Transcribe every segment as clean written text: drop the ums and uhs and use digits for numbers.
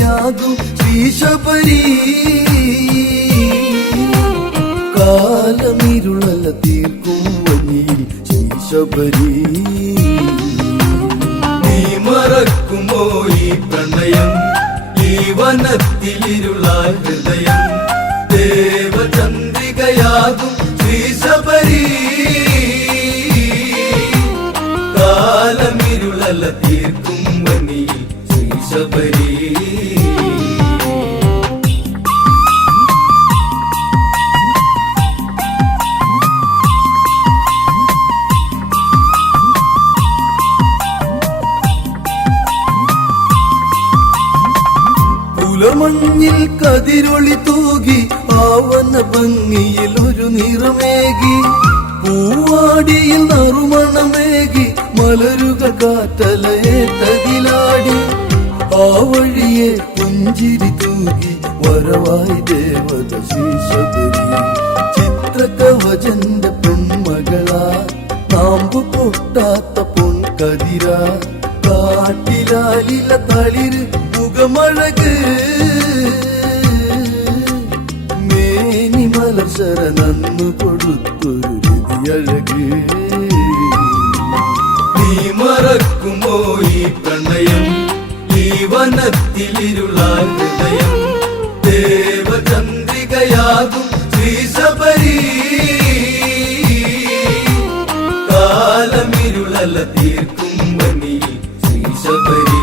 ചന്ദ്രികയാകും ശ്രീശബരി കാലമിരുളല തീർക്കും വഴിയിൽ ശ്രീശബരി നീ മറക്കുമോ ഈ പ്രണയം ഈ വനത്തിലിരുളാൽ ഹൃദയം ദേവചന്ദ്രികയാകും ശ്രീശബരി കാലമിരുളല തീർക്കും വനിയിൽ ശ്രീശബരി പുലമഞ്ഞിൽ കതിരൊളി തൂകി ആവന ഭംഗിയിൽ ഒരു നിറമേകി പൂവാടിയിൽ നറുമണമേകി മലരുകൾ കാറ്റലയേറ്റതിലാടി ആ വഴിയെ പുഞ്ചിരി തൂകി വരവായി ദേവത ശ്രീശബരി ചിത്രകവചന്റെ പൊന്മകളാ നാമ്പു പൊട്ടാത്ത പൊൻകതിര കാട്ടിലാലില തളിര് മുഖമഴക് മേനി മലർശര നന്നു കൊടുത്തൊരു രതിയഴക് നീ മറക്കുമോ ഈ പ്രണയം ഈ വനത്തിലിരുളാൽ ഹൃദയം ദേവചന്ദ്രികയാകും ശ്രീശബരി കാലമിരുളല തീർക്കും വനിയിൽ ശ്രീശബരി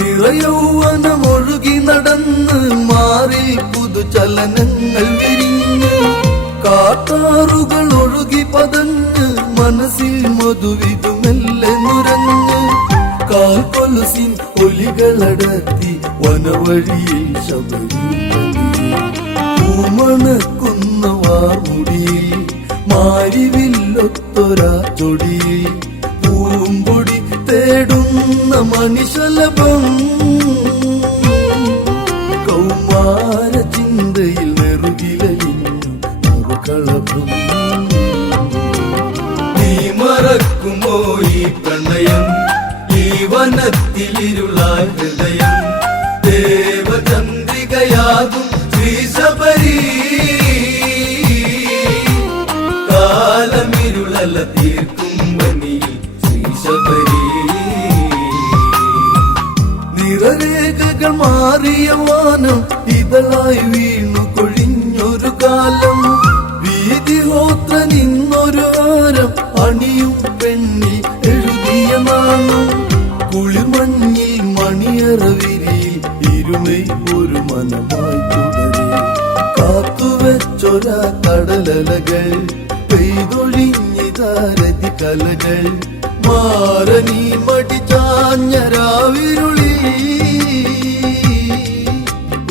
നിറയൗവനമൊഴുകി നടന്ന് മാറിൽ പുതുചലനങ്ങൾ വിരിഞ്ഞ് കാട്ടാറുകൾ ഒഴുകി പതഞ്ഞ് മനസ്സിൽ മധുവിതുമെല്ലെ നുരഞ്ഞ് കാൽക്കൊലുസിൻ ഒലികളടത്തി വനവഴിയിൽ ശബരി പൂമണക്കുന്ന വാർമുടിയിൽ മാരിവില്ലൊത്തൊരാ ചൊടിയിൽ പൂമ്പൊടി തേടുന്ന മണിശലഭം കൗമാര ചിന്തയിൽ നെറുകിലലിഞ്ഞു കളഭം നീ മറക്കുമോ ഈ പ്രണയം ഈ വനത്തിലിരുളാൽ ഹൃദയം ദേവചന്ദ്രികയാകും ശ്രീശബരി കാലമിരുളല തീർക്കും വനിയിൽ ശ്രീശബരി നിറരേഖകൾ മാറിയ വാനം ഇതളായി വീണു കൊഴിഞ്ഞൊരു കാലം വീതിഹോത്ര നിന്നൊരു ആരം അണിയും പെണ്ണി എഴുതിയ നാണം കുളിമഞ്ഞിൽ മണിയറവിരിയിൽ ഇരുമൈ ഒരു മനമായി തുടരെ കാത്തുവെച്ചൊരാ കടലലകൾ പെയ്തൊഴിഞ്ഞിതാരതി കലകൾ മാറനീ മടിച്ചാഞ്ഞരാവിരുളി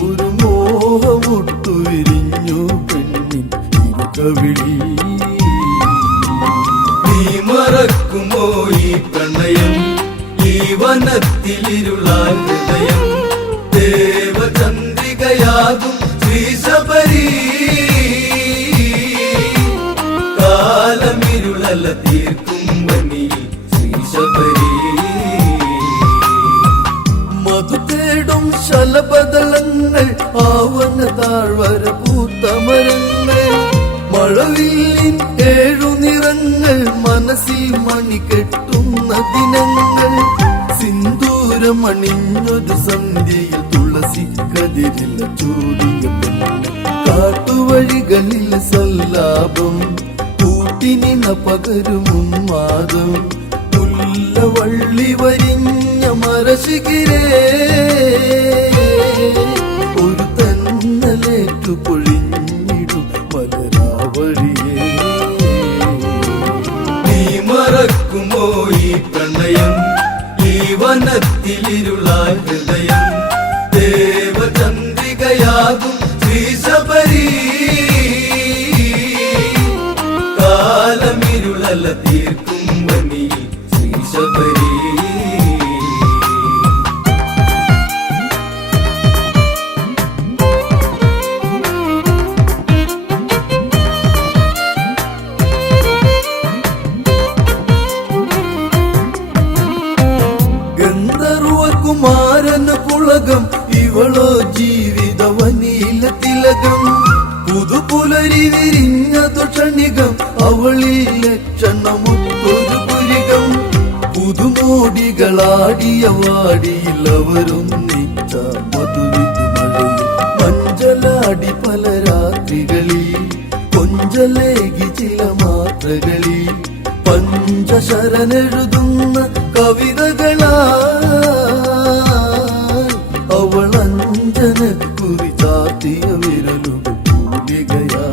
ഒരു മോഹമൊട്ടു വിരിഞ്ഞു പെണ്ണിൻ ഇരുകവിളി നീ മറക്കുമോ ഈ പ്രണയം ഈ വനത്തിലിരുളാൽ ഹൃദയം ദേവചന്ദ്രികയാകും ശ്രീശബരി കാലമിരുളല തീർക്കും വനിയിൽ ശ്രീശബരി മധു തേടും ശലഭദളങ്ങൾ ആവന താഴ്വര പൂത്തമരങ്ങൾ മഴവില്ലിൻ ഏഴു നിറങ്ങൾ മനസ്സിൽ മണി കെട്ടുന്ന ദിനങ്ങൾ സിന്ദൂരമണിഞ്ഞൊരു സന്ധ്യയിൽ തുളസി കതിരിൽ ചൂടിയ പെണ്ണ് കാട്ടുവഴികളിൽ സല്ലാപം കൂട്ടിനിണ പകരുമും മാതം മുല്ലവള്ളി വരിഞ്ഞ മരശിഖിരേ ഒരു തന്നലേറ്റു പൊഴിഞ്ഞിടും മലരാവഴിയേ നീ മറക്കുമോ ഈ പ്രണയം ഈ വനത്തിലിരുളാൽ ഹൃദയം ദേവചന്ദ്രികയാകും ശ്രീശബരി കാലമിരുളല തീർക്കും വനിയിൽ ശ്രീശബരി മാരന പുളകം ഇവളോ ജീവിതവനീല തിലകം പുതുപുലരി വിരിഞ്ഞതു ക്ഷണികം അവളിൽ ലക്ഷണമൊത്തൊരു പുരികം പുതുമോടികളാടിയ വാടിയിൽ അവരൊന്നിച്ച മധുവിധുമഴയിൽ മഞ്ചലാടി പല രാത്രികളിൽ കൊഞ്ചലേകി ചില മാത്രകളിൽ പഞ്ചശരനെഴുതുന്ന കവിതകളാ അവളഞ്ജന കുറി ചാത്തിയ വിരലുകൾ കൂലികയാ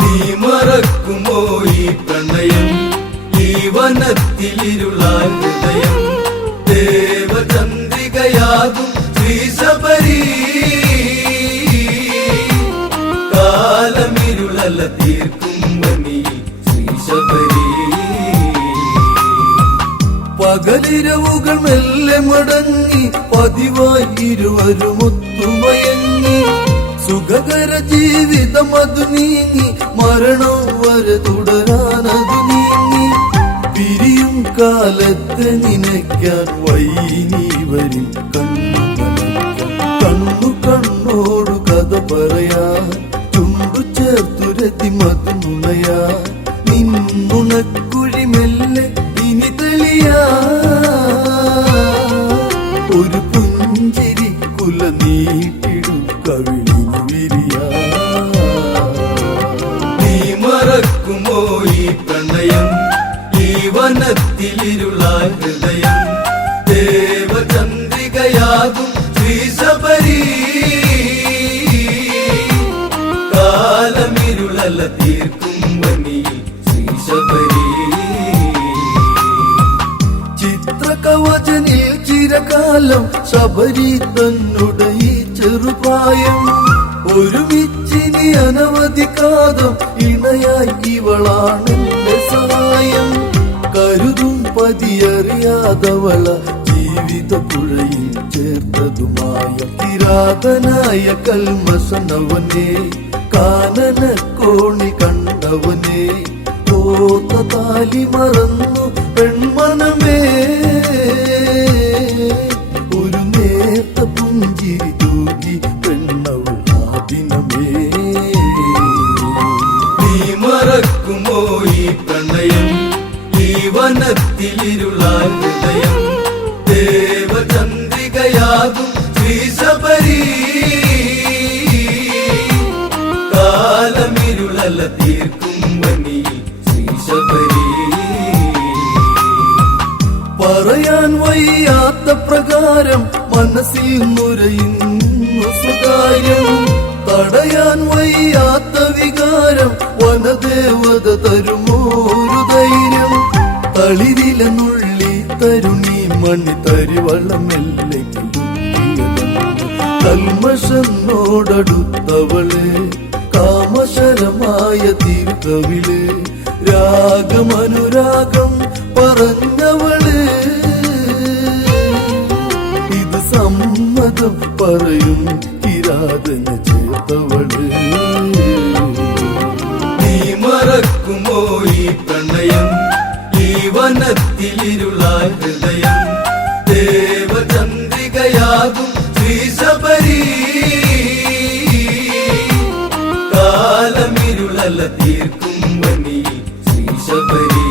നീ മറക്കുമോ ഈ പ്രണയം ഈ വനത്തിലിരുളാൻ ഹൃദയം ദേവചന്ദ്രികയാകും ശ്രീശബരി കാലമിരുളല്ല തീർക്കും വനിയിൽ ശ്രീശബരി പകലിരവുകൾ മെല്ലെ മടങ്ങി പതിവായി ഇരുവരും ഒത്തുമയങ്ങി സുഖകര ജീവിതം അതു നീങ്ങി മരണം വരെ തുടരാനതു നീങ്ങി പിരിയും കാലത്തെ നിനയ്ക്കാൻ വൈനി വരും കണ്ണു കണ്ണോടു കഥ പറയാ ചുണ്ടു ചേർത്തുരത്തി മധു നുണയാ നിന്നുണക്കുഴി മെല്ലെ ഇനി തെളിയാ ഒരു പുഞ്ചിരി കുല നീട്ടിടും കവിളിന് വിരിയാ നീ മറക്കുമോ ഈ പ്രണയം ഈ വനത്തിലിരുളാൻ ഹൃദയം ദേവചന്ദ്രികയാകും ശ്രീശബരി കാലമിരുളല്ല തീർക്കും വനിയിൽ ശ്രീശബരി ചിത്രകവചനിൽ ചിരകാലം ശബരി തന്നുടെ ഈ ചെറുപ്രായം ഒരുമിച്ചിനി അനവധി കാതം ഇണയായി ഇവളാണെന്റെ സഹായം കരുതും പതിയറിയാതവള ജീവിത പുഴയിൽ ചേർത്തതുമായ കിരാതനായ കൽമസനവനെ കാനന കോണി കണ്ടവനെ തോത്ത താലി മറന്നു പെൺമനമേ ഒരു നേർത്ത പുഞ്ചിരി തൂകി പെണ്ണവൾ ആദിനമേ നീ മറക്കുമോ ഈ പ്രണയം ഈ വനത്തിലിരുളാൻ ഹൃദയം ദേവചന്ദ്രികയാകും ശ്രീശബരി കാലമിരുളല്ല തീർക്കും വനിയിൽ ശ്രീശബരി പറയാൻ വയ്യാത്ത പ്രകാരം മനസ്സിൽ നുരയുന്നു സ്വകാര്യം തടയാൻ വയ്യാത്ത വികാരം വനദേവത തരുമോരു ധൈര്യം തളിരില നുള്ളി തരുണി മണി തരിവളമെല്ലെ കൽമഷനോടടുത്തവള് കാമശരമായ തീർക്കവിള് രാഗമനുരാഗം പറഞ്ഞവള് ഇത് സമ്മതം പറയും കിരാതന ചേർത്തവള് നീ മറക്കുമോ ഈ പ്രണയം ഈ വനത്തിലിരുളാൻ ഹൃദയം ദേവചന്ദ്രികയാകും ശ്രീശബരി കാലമിരുളല്ല തീർക്കും വനിയിൽ ശ്രീശബരി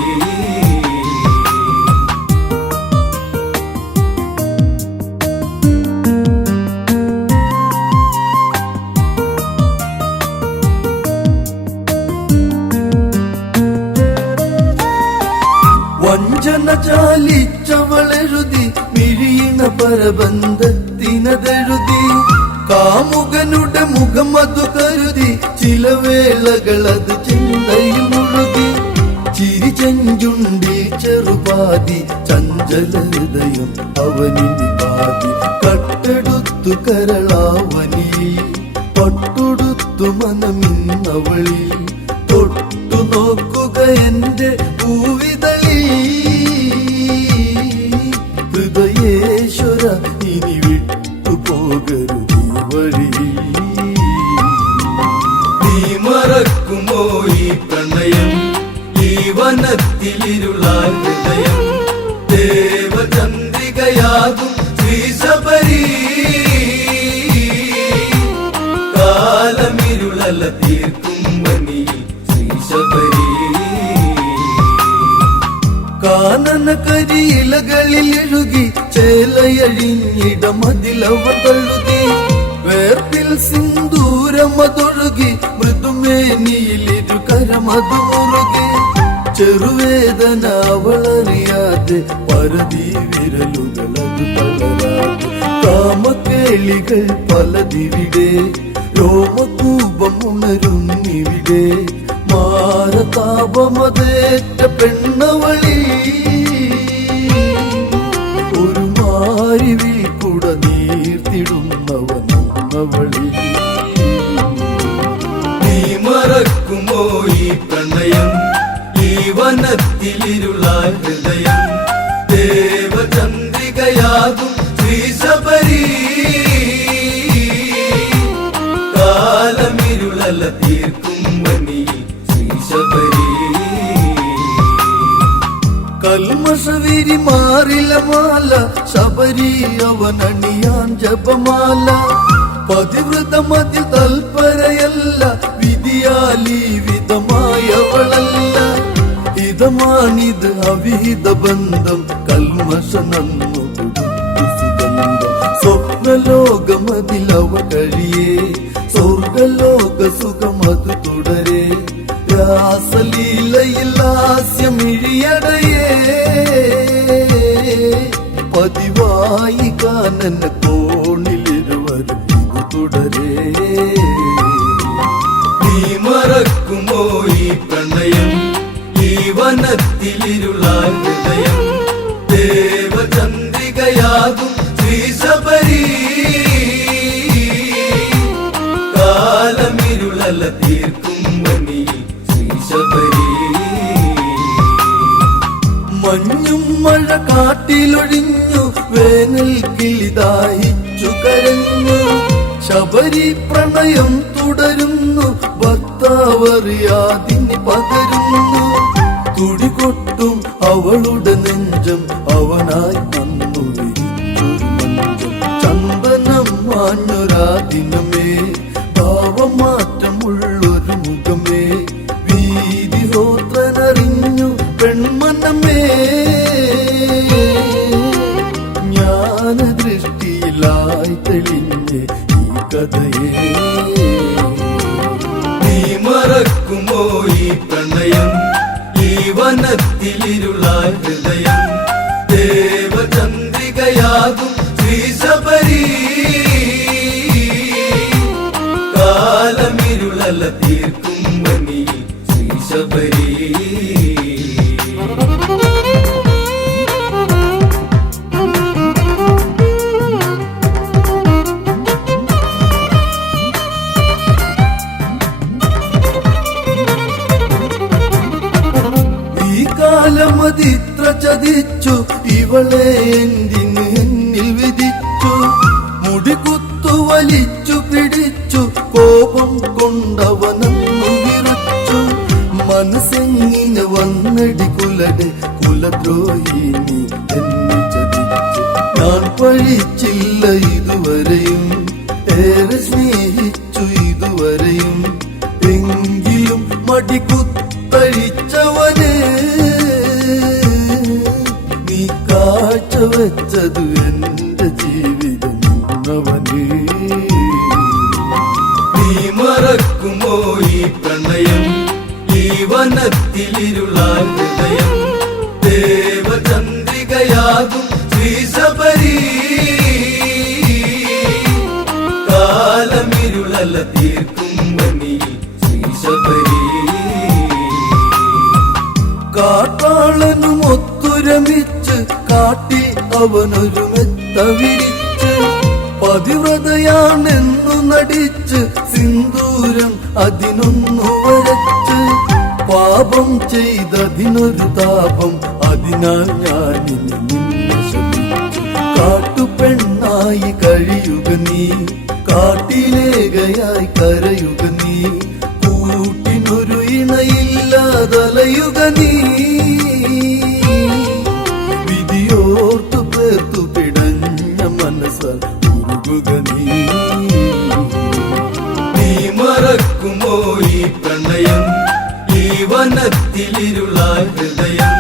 വഞ്ചന ചാലിച്ചവളെഴുതി മിഴിയണ പരബന്ധത്തിനതെഴുതി കാമുകനുടെ മുഖം അതു കരുതി ചില വേളകളത് ചിന്തയിൽ മുഴുകി ചിരി ചെഞ്ചുണ്ടിൽ ചെറുപാതി ചഞ്ചല ഹൃദയം അവനിനി പാതി കട്ടെടുത്തു കരളാവനി പട്ടൊടുത്തു മനമിന്നവളി തൊട്ടു നോക്കുക എന്റെ പൂവിതളി ഹൃദയേശ്വര ഇനി വിട്ടുപോകരുത് വഴി നീ മറക്കുമോ ഈ പ്രണയം ഈ വനത്തിലിരുളാൻ ഹൃദയം ദേവചന്ദ്രികയ ചന്ദ്രികയാകും ശ്രീശബരി കാലമിരുളല്ല തീർക്കും വനിയിൽ ശ്രീശബരി കാനന കരിയിലകളിൽ എഴുകി ചേലയഴിഞ്ഞിടമതിലവർ തഴുകി വേർപ്പിൽ സിന്ദൂരമതൊഴുകി മൃദുമേനിയിലിരു കരമതു മുറുകി ചെറുവേദന അവളറിയാതെ പരതി വിരലുകളത് തളരാതെ കാമക്കേളികൾ പലതിവിടെ രോമകൂപം ഉണരുന്നിവിടെ മാരതാപമതേറ്റ പെണ്ണവളി ഒരു മാരിവിൽ കുട നീർത്തിടുന്നവനവളി നീ മറക്കുമോ ഈ പ്രണയം ഈ വനത്തിലിരുളായ ഹൃദയം ദേവചന്ദ്രികയാകും ശ്രീശബരി കാലമിരുളല്ല തീർക്കും വനിയിൽ ശ്രീശബരി കൽമഷവിരി മാറില മാല ശബരി അവനണിയാൻ ജപമാല പതിവൃതമതിൽ തൽപരയല്ല വിധിയാലി വിധമായവളല്ല ഹിതമാണിത് അവിഹിത ബന്ധം കൽമഷ നന്നു സുഗന്ധം സ്വപ്നലോകമതിലവ കഴിയേ സ്വർഗലോക സുഖമത് തുടരേ രാസലീലയിൽ ഹാസ്യമിഴിയടയേ പതിവായി കാനന കോണിലിരുവരും ഇത് തുടരേ നീ മറക്കുമോ ഈ പ്രണയം ഈ വനത്തിലിരുളായ ഹൃദയം ദേവചന്ദ്രികയാകും ശ്രീശബരി കാലമിരുളല്ല തീർക്കും വനിയിൽ ശ്രീശബരി മഞ്ഞും മഴ കാട്ടിലൊഴിഞ്ഞു വേനൽ കിളിതാഹിച്ചു കരഞ്ഞു ശബരി പ്രണയം തുടരുന്നു ഭർത്താവറിയാതിന് പകരുന്നു തുടികൊട്ടും അവളുടെ നെഞ്ചം അവനായി വന്നു വിരിച്ചൊരു മഞ്ചം ചന്ദനം മാഞ്ഞൊരാ ദിനമേ ഭാവമാറ്റമുള്ളൊരു മുഖമേ വീതി ഹോത്രനറിഞ്ഞു പെൺമനമേ ജ്ഞാനദൃഷ്ടിയിലായി തെളിഞ്ഞ് ഈ കഥയേ നീ മറക്കുമോ ഈ പ്രണയം ഈ വനത്തിലിരുളായ ഹൃദയം ദേവചന്ദ്രികയാകും ശ്രീശബരി കാലമിരുളല്ല തീർക്കും വനിയിൽ ശ്രീശബരി കാലമതിത്ര ചതിച്ചു ഇവളെ എന്തിന് എന്നിൽ വിധിച്ചു മുടികുത്തു വലിച്ചു പിടിച്ചു കോപം കൊണ്ടവനന്നു വിറച്ചു മനസ്സെങ്ങിനെ വന്നടി കുലടെ കുലദ്രോഹി നീ എന്നെ ചതിച്ചു ഞാൻ പഴിച്ചില്ല ഇതുവരെയും ഏറെ സ്നേഹിച്ചു ഇതുവരെയും എങ്കിലും മടികുത്തഴിച്ചവനെ നീ കാഴ്ച വെച്ചതു എന്റെ ജീവിതം അവന് നീ മറക്കുമോ ഈ പ്രണയം ഈ വനത്തിലിരുളായ ഹൃദയം ദേവചന്ദ്രികയാകും ശ്രീശബരി കാലമിരുളല്ല തീർക്കും വനിയിൽ ശ്രീശബരി കാട്ടാളനും ഒത്തുരമിച്ച് കാട്ടിൽ അവനൊരു മെത്ത വിരിച്ച് പതിവ്രതയാണെന്നു നടിച്ച് സിന്ദൂരം അതിനൊന്നു വരച്ച് പാപം ചെയ്തതിനൊരു താപം അതിനാൽ ഞാനിനി നിന്നെ ശപിച്ചു കാട്ടുപെണ്ണായി കഴിയുക നീ കാട്ടിലേകയായി കരയുക നീ കൂട്ടിനൊരു ഇണയില്ലാതലയുക നീ വിധിയോർത്തു പേർത്തു പിട മനസ്സാൽ ഉരുകുക നീ മറക്കുമോ ഈ പ്രണയം ഈ വനത്തിലിരുളായ ഹൃദയം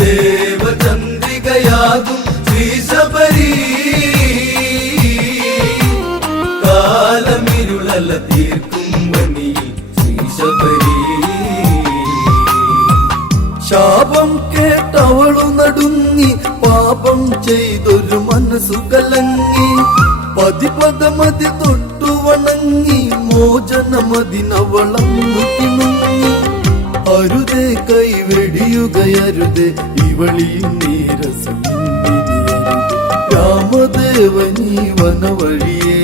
ദേവചന്ദ്രികയാകും ശ്രീശബരി കാലമിരുളല തീർക്കും വനിയിൽ ശ്രീശബരി ശാപം കേട്ടവളു നടുങ്ങി പാപം ചെയ്തൊരു മനസ്സു കലങ്ങി പതിപദമതി തൊട്ടു വണങ്ങി മോചനമതിനവളന്നു കിണുങ്ങി അരുതേ കൈവെടിയുകയരുതേ ഇവളീ നീരസുന്ദരിയരുതേ രാമദേവനീ വനവഴിയെ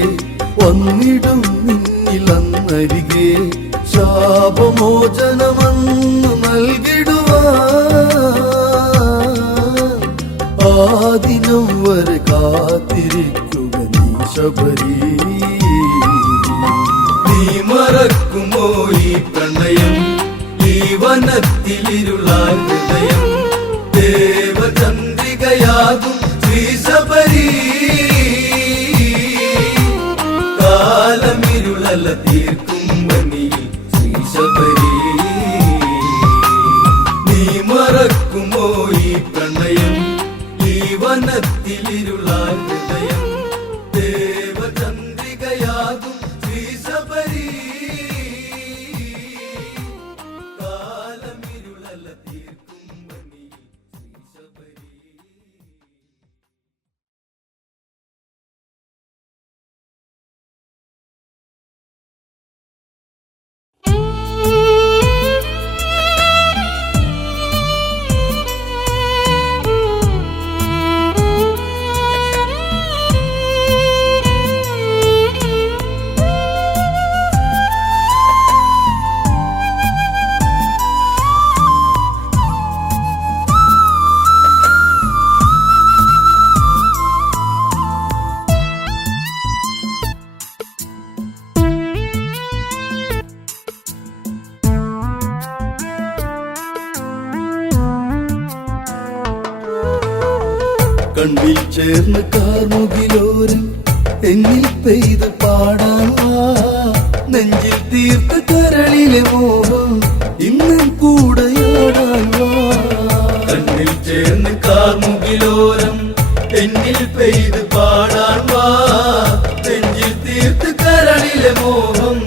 വന്നിടും നിന്നിലന്നരികെ ശാപമോചനമന്നു നൽകിടുവാൻ ആദിനം വരെ കാത്തിരിക്കുക നീ ശബരി നീ മറക്കുമോ ഈ പ്രണയം ഈ വനത്തിലിരുളായ ഹൃദയം ദേവചന്ദ്രികയാകും ശ്രീശബരി കാലമിരുളല തീർക്കും വനിയിൽ ശ്രീശബരി നീ മറക്കുമോ ഈ പ്രണയം ഈ വനത്തിലിരുളായ ഹൃദയം ദേവചന്ദ്രികയാകും ശ്രീശബരി കാലമിരുളല തീർക്കും വനിയിൽ ശ്രീശബരി കണ്ണിൽ ചേർന്ന് കാർമുകിലോരം എന്നിൽ പെയ്ത് പാടാൻ വാ നെഞ്ചിൽ തീർത്ത കരളിലെ മോഹം ഇന്നും കൂടെയാടാൻ വാ കണ്ണിൽ ചേർന്ന് കാർമുകിലോരം എന്നിൽ പെയ്ത് പാടാൻ വാ നെഞ്ചിൽ തീർത്ത് കരളിലെ മോഹം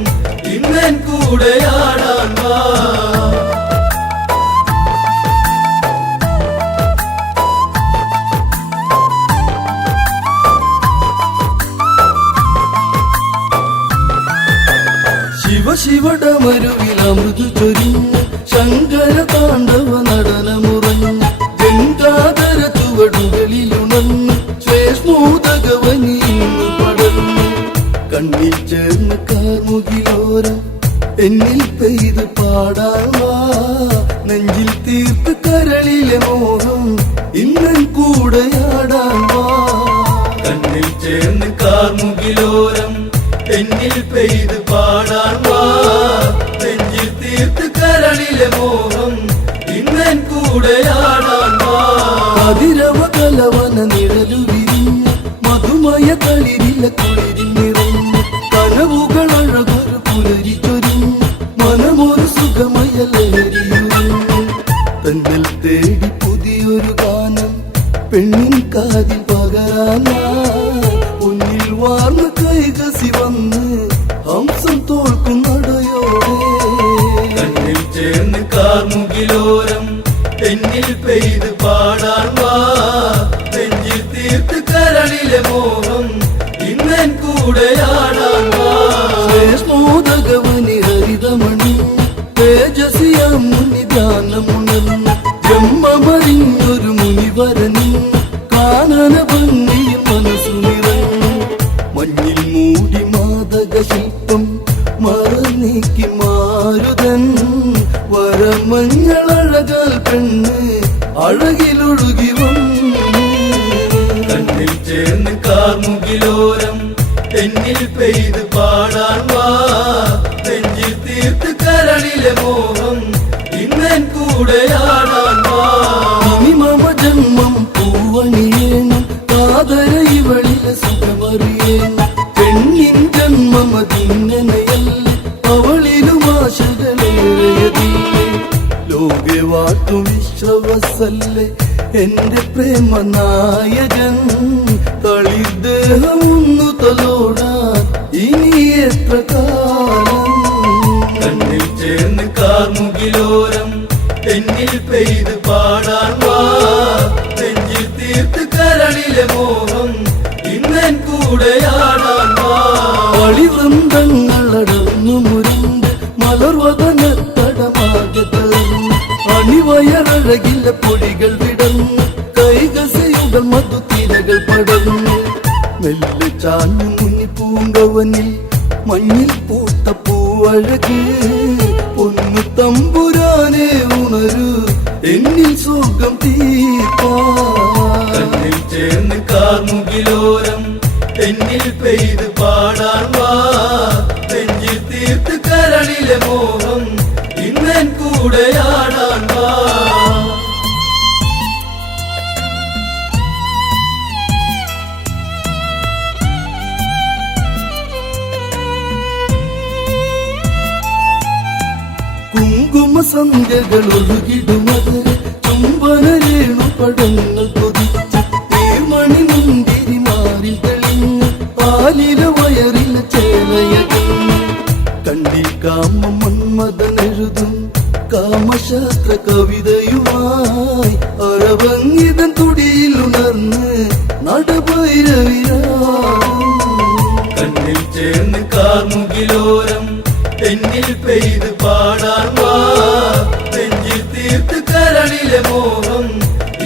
ഇന്നൻ കൂടെയാടാൻ വാ ശിവശിവടമരുവിലമൃതു ചൊരിഞ്ഞ് ശങ്കര താണ്ഡവ നടനമുറഞ്ഞ് ഗംഗാധര ചുവടുകളിലുണർന്ന് ശ്വേഷ്മോദകവനിന്ന് പടർന്ന് കണ്ണിൽ ചേർന്ന് കാർമുകിലോരം എന്നിൽ പെയ്ത് പാടാൻ വാ നെഞ്ചിൽ തീർത്ത് കരളിലെ മോഹം ഇന്നും കൂടെയാടാൻ വാ കണ്ണിൽ ചേർന്ന് കാർമുകിലോരം എന്നിൽ പെയ്ത് പാടാൻ വാ നെഞ്ചിൽ തീർത്ത് കരളിലെ മോഹം ഇന്നൻ കൂടെയാടാൻ വാ അതിരവ കലവന നിഴലു വിരിഞ്ഞ് മധുമയ തളിരില കുളിരിൽ നിറഞ്ഞ് കനവുകൾ അഴകൊരു പുലരി ചൊരിഞ്ഞ് മനമൊരു സുഖമയ ലഹരിയുരിഞ്ഞ് തന്നിൽ തേടി പുതിയൊരു ഗാനം പെണ്ണിൻ കാതിൽ പകരാനാ മുന്നിൽ വാർന്ന കൈകസി വന്ന് ഹംസം തോൽക്കും നടയോടെ കണ്ണിൽ ചേർന്ന് കാർമുകിലോരം എന്നിൽ പെയ്ത് പാടാൻ വാ നെഞ്ചിൽ തീർത്ത് കരളിലെ മോഹം ഇന്നൻ കൂടെയാടാൻ വാ ശ്വേഷ്മോദകവനി ഹരിതമണി തേജസിയാം മുനി ധ്യാനമുണർന്ന് ജന്മമറിഞ്ഞൊരു മുനിവരനി കാനന ഭംഗിയും മനസ്സു നിറഞ്ഞു മഞ്ഞിൽ മൂടി മാതക ശില്പം മറനീക്കി മാരുതൻ വരമഞ്ഞളഴകാൽ പെണ്ണ് അഴകിലൊഴുകി വന്നു കണ്ണിൽ ചേർന്ന് കാർമുകിലോരം എന്നിൽ പെയ്ത് പാടാൻ വാ നെഞ്ചിൽ തീർത്ത് കരളിലെ മോഹം ഇന്നൻ കൂടെയാടാൻ വാ ഇനി മമ ജന്മം പൂവണിയേണം കാതര ഇവളിലെ സുഖ മനസ്സല്ലേ എന്റെ പ്രേമ നായകൻ. കളിദേഹമൊന്നു തലോടാൻ ഇനി എത്ര കാലം. കണ്ണിൽ ചേർന്ന് കാർമുകിലോരം തെന്നിൽ പെയ്ത് പാടാൻ വാ. നെഞ്ചിൽ തീർത്ത് കരളിലെ മോഹം ഇന്നൻ കൂടെയാടാൻ വാ. കളിവൃന്ദങ്ങളടർന്നു മുരണ്ട് മലർവദനത്തടമാകെ തളർന്നു. അണിവയറഴകില്ല പൊടികൾ വിടർന്നു. കൈകസയുകൾ മധുതിരകൾ പടർന്നു. മെല്ലെ ചാഞ്ഞു മുന്നി പൂങ്കവനിൽ മഞ്ഞിൽ പൂത്ത പൂവഴക്. പൊന്നു തമ്പുരാനെ ഉണരൂ എന്നിൽ സ്വർഗം തീർക്കാൻ. കണ്ണിൽ ചേർന്ന് കാർമുകിലോരം തെന്നിൽ പെയ്ത് പാടാൻ വാ. നെഞ്ചിൽ തീർത്ത് കരളിലെ മോഹം ഇന്നൻ കൂടെയാടാൻ വാ. കുങ്കുമ സന്ധ്യകൾ ഒഴുകിടുമത് ചുംബന രേണു പടങ്ങൾ കൊതിച്ച്. മണി മുന്തിരി മാറിൽ തെളിഞ്ഞ് പാലില വയറില ചേലയകന്ന്. കണ്ടിൽ കാമ മന്മഥനെഴുതും കാമശാസ്ത്ര കവിതയുമായി. അരവങ്ങിതൻ തുടിയിൽ ഉണർന്ന് നടഭൈരവിരാഗം. കണ്ണിൽ ചേർന്ന് കാർമുകിലോരം തെന്നിൽ പെയ്ത് പാടാൻ വാ. നെഞ്ചിൽ തീർത്ത് കരളിലെ മോഹം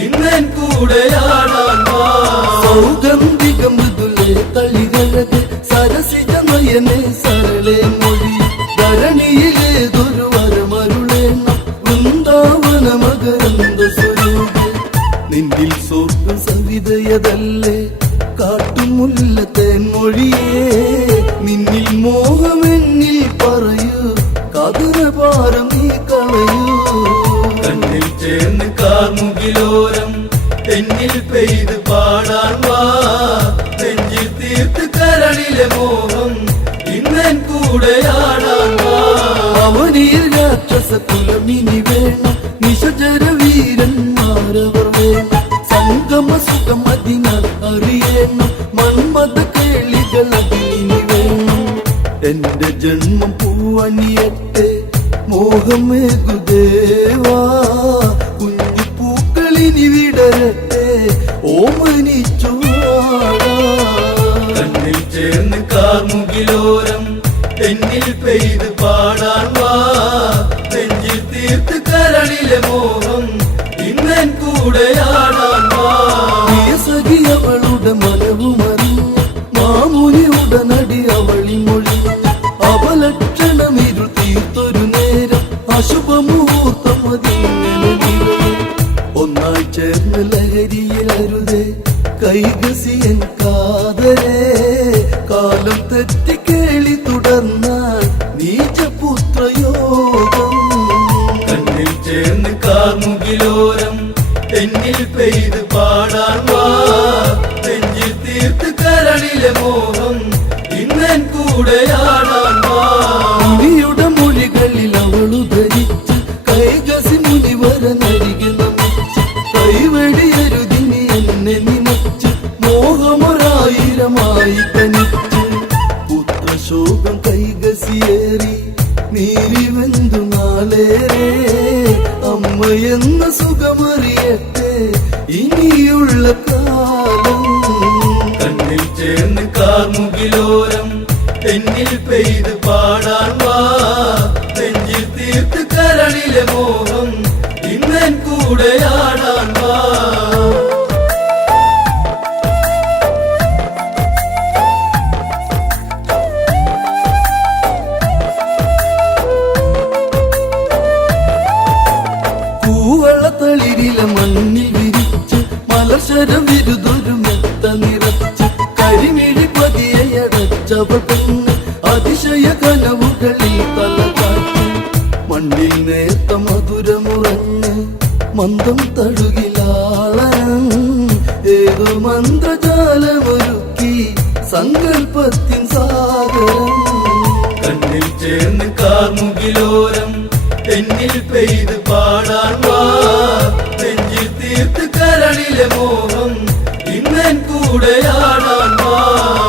ഇന്നൻ കൂടെയാടാൻ വാ. സൗഗന്ധിക മൃദുലേ തളികഴക് സരസിജ നയനെ സരളേ മൊഴി. ധരണിയിലേതൊരു വരമരുളേണം വൃന്ദാവന മകരന്ദ സ്വരൂപ. നിന്നിൽ സ്വർഗം സവിതയതല്ലേ കാട്ടുമുല്ല തേൻമൊഴിയേ. നിന്നിൽ മോഹമെന്നിൽ പറയൂ കതിരഭാരം നീ കളയൂ. കണ്ണിൽ ചേർന്ന് കാർമുകിലോരം തെന്നിൽ പെയ്ത് പാടാൻ വാ. നെഞ്ചിൽ തീർത്ത് കരളിലെ മോഹം ഇന്നൻ കൂടെയാടാൻ വാ. അവനിൽ രാക്ഷസ കുലമിനി വേണം. നിശചര വീരന്മാരവർ വേണം. സംഗമ സുഖം അതിനാൽ അറിയണം. മന്മത കേളികൾ അതിനി വേണം. എന്റെ ജന്മം പൂവണിയട്ടെ മോഹമേകുദേവാ. കുഞ്ഞു പൂക്കളിനി വിടരട്ടെ ഓമനിച്ചു. കണ്ണിൽ ചേർന്ന് കാർമുകിലോരം തെന്നിൽ പെയ്ത് പാടാൻ വാ. നെഞ്ചിൽ തീർത്ത് കരളിലെ മോഹം ഇന്നൻ കൂടെയാടാൻ വാ. സഖിയവളുടെ മനവുമറിഞ്ഞ് മാമുനിയുടെ നടി അവളി മൊഴിഞ്ഞ്. അവലക്ഷണമിരു തീർത്തൊരു നേരം അശുഭമുഹൂർത്തം അതിങ്ങനെ നിറഞ്ഞ്. ഒന്നായി ചേർന്ന് ലഹരിയിലരുതേ കൈകസിയൻ കാതരേ. കാലം തെറ്റി കേളി തുടർന്നാൽ നീചപുത്രയോഗം. കണ്ണിൽ ചേർന്ന് കാർമുകിലോരം തെന്നിൽ പെയ്ത് പാടാൻ വാ. നെഞ്ചിൽ തീർത്ത് കരളിലെ മോഹം ഇന്നൻ കൂടെയാടാൻ വാ. മുനിയുടെ മൊഴികളിൽ അവളു ധരിച്ച് കൈകസി മുനിവരനരികെ നമിച്ച്. കൈവെടിയരുതിനി എന്നെ നിനച്ച് മോഹമൊരായിരമായി തനിച്ച്. പുത്രശോകം കൈകസിയേറി നീരിവെന്തു നാളേറെ. അമ്മയെന്ന സുഖമറിയട്ടെ ഇനിയുള്ള കാലം. കണ്ണിൽ ചേർന്ന് കാർമുകിലോരം തെന്നിൽ പെയ്ത് പാടാൻ വാ. നെഞ്ചിൽ തീർത്ത് കരളിലെ മോഹം ഇന്നൻ കൂടെയാടാൻ വാ. കൂവളത്തളിരില മണ്ണിൽ വിരിച്ച് മലർശരം വിരുതൊരു മെത്ത നിറച്ച്. കരിമിഴി പതിയടച്ചവൾ പെണ്ണ് അതിശയ കനവുകളിൽ തല കാട്ടി. മണ്ണിൽ നേർത്ത മധുരമുറഞ്ഞ് മന്ദം തഴുകിലാളനം. ഏതോ മന്ത്രജാലമൊരുക്കി സങ്കൽപ്പത്തിൻ സാഗരം. കണ്ണിൽ ചേർന്ന് കാർമുകിലോരം തെന്നിൽ പെയ്ത് പാടാൻ വാ. നെഞ്ചിൽ കൂടെയാടാൻ വാ.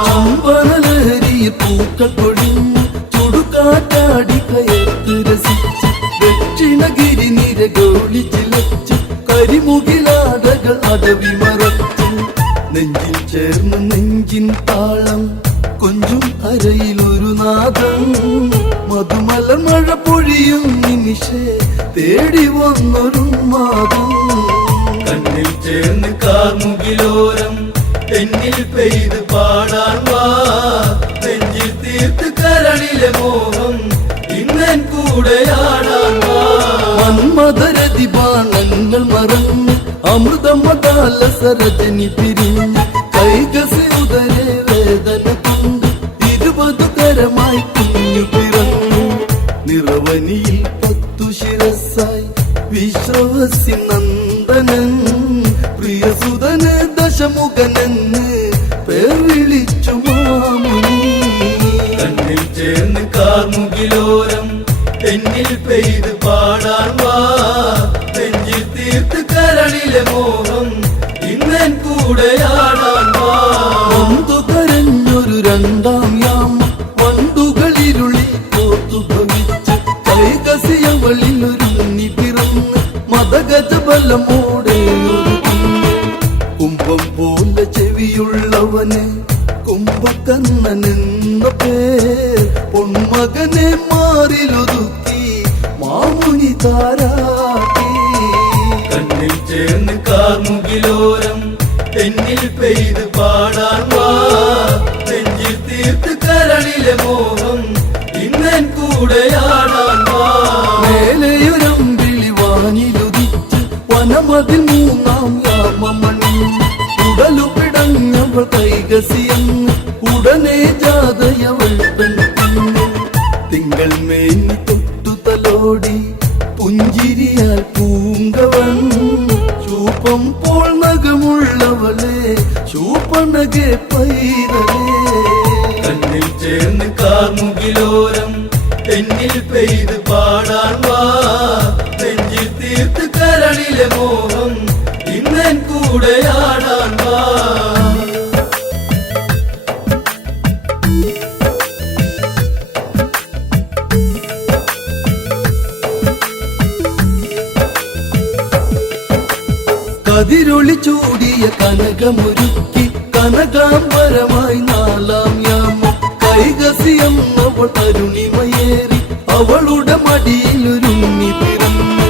ചുംബനലഹരിയിൽ പൂക്കൾ പൊഴിഞ്ഞ് ചുടുകാറ്റാടി കയത്ത് രസിച്ച് ദക്ഷിണഗിരി നിരകോളി ചിലച്ച് കരിമുകിലാടകൾ അടവി മറച്ച് നെഞ്ചിൽ ചേർന്ന് നെഞ്ചിൻ താളം കൊഞ്ചും അരയിലൊരു നാദം മധുമല മഴ പൊഴിയും നിമിഷേ തേടി വന്നൊരു മാതം. കണ്ണിൽ ചേർന്ന് കാർമുകിലോരം എന്നിൽ പെയ്ത് പാടാൻ വാ. നെഞ്ചിൽ തീർത്ത് കരളിലെ മോഹം ഇന്നൻ കൂടെയാടാൻ വാ. മന്മദരതി ബാണങ്ങൾ മറന്ന് അമൃതമതാല സരജനി പിരിഞ്ഞ് കൈകസി ഉദരെ വേദന കൊണ്ട് 20 കരമായി കുഞ്ഞു പിറന്നു. നിറവനിയിൽ 10 ശിരസായി വിശ്വസി നന്ദനൻ പ്രിയസുതന് ദശമുഖനെന്ന് പേർ വിളിച്ചു മാമുനി. കണ്ണിൽ ചേർന്ന് കാർമുകിലോരം എന്നിൽ പെയ്ത് പാടാൻ വാ. നെഞ്ചിൽ തീർത്ത് കരളിലെ മോഹം ഇന്നൻ കൂടെയാടാൻ വാ. ഒന്നു കരഞ്ഞൊരു രണ്ടാം യാമം വണ്ടുകളിരുളി കോർത്തു ഭവിച്ച് കൈകസിയവളിലൊരുങ്ങി പിറന്ന് മതഗജബലമോടെ ഒരു കുഞ്ഞ്. കുംഭം പോലെ ചെവിയുള്ളവനെ കുംഭകർണനെന്ന പേർ പൊന്മകനെ മാറിലൊതുക്കി മാമുനി താരാട്ടി. കണ്ണിൽ ചേർന്ന് കാർമുകിലോരം എന്നിൽ പെയ്ത് പാടാൻ വാ. നെഞ്ചിൽ തീർത്ത് കരളിലെ മോഹം ഇന്നൻ കൂടെയാടാൻ വാ. മേലെയൊരമ്പിളി വാനിലുദിച്ച് വനമതിൽ 3-ാം യാമമണി ഉടലു പിടഞ്ഞവൾ കൈകസിയെന്ന് ഉടനെ ജാതയവൾ പെൺകുഞ്ഞ്. തിങ്കൾ മേനി തൊട്ടു തലോടി പുഞ്ചിരിയാൽ പൂങ്കവൻ ശൂപം പോൾ നഖമുള്ളവളെ ശൂപണകെ പൈതലേ. കണ്ണിൽ ചേർന്ന് കാർമുകിലോരം എന്നിൽ പെയ്ത് പാടാൻ വാ. നെഞ്ചിൽ തീർത്ത് കരളിലെ മോഹം ഇന്നൻ കൂടെയാടാൻ വാ. കതിരൊളി ചൂടിയ കനകമൊരുക്കി കനകാംബരമായി 4-ാം യാമം കൈകസിയെന്നവൾ അരുണിമയേറി അവളുടെ മടിയിലൊരുങ്ങി പിറന്നു.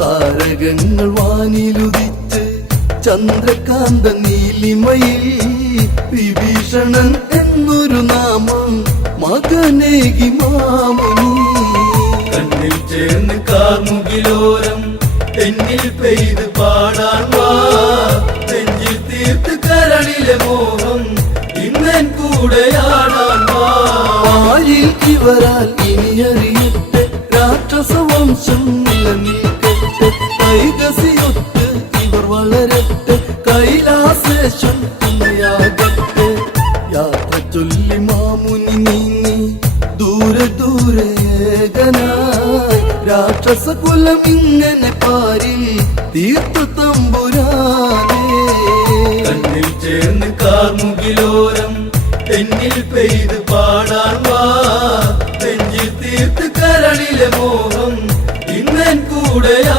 താരകങ്ങൾ വാനിലുദിച്ച് ചന്ദ്രകാന്ത നീലിമയിൽ വിഭീഷണൻ എന്നൊരു നാമം മകനേകി മാമുനി. കണ്ണിൽ ചേർന്ന് കാർമുകിലോരം എന്നിൽ പെയ്ത് പാടാൻ വാ. നെഞ്ചിൽ തീർത്ത് കരളിലെ മോഹം ഇന്നൻ കൂടെയാടാൻ വാ. ആരിൽ ഇവരാൽ ഇനിയറിയട്ടെ രാക്ഷസവംശം നിലനിൽക്കട്ടെ കൈകസിയൊത്ത് ഇവർ വളരട്ടെ കൈലാസേശ്വൻ തുണയാകട്ടെ. യാത്ര ചൊല്ലി മാമുനി നീങ്ങി ദൂരെ ദൂരെ ഏകനായി രാക്ഷസകുലം ഇങ്ങനെ പാരിൽ തീർത്തു തമ്പുരാനേ. കണ്ണിൽ ചേർന്ന് കാർമുകിലോരം എന്നിൽ പെയ്ത് പാടാൻ വാ. നെഞ്ചിൽ തീർത്ത് കരളിലെ മോഹം ഇന്നൻ കൂടെയാ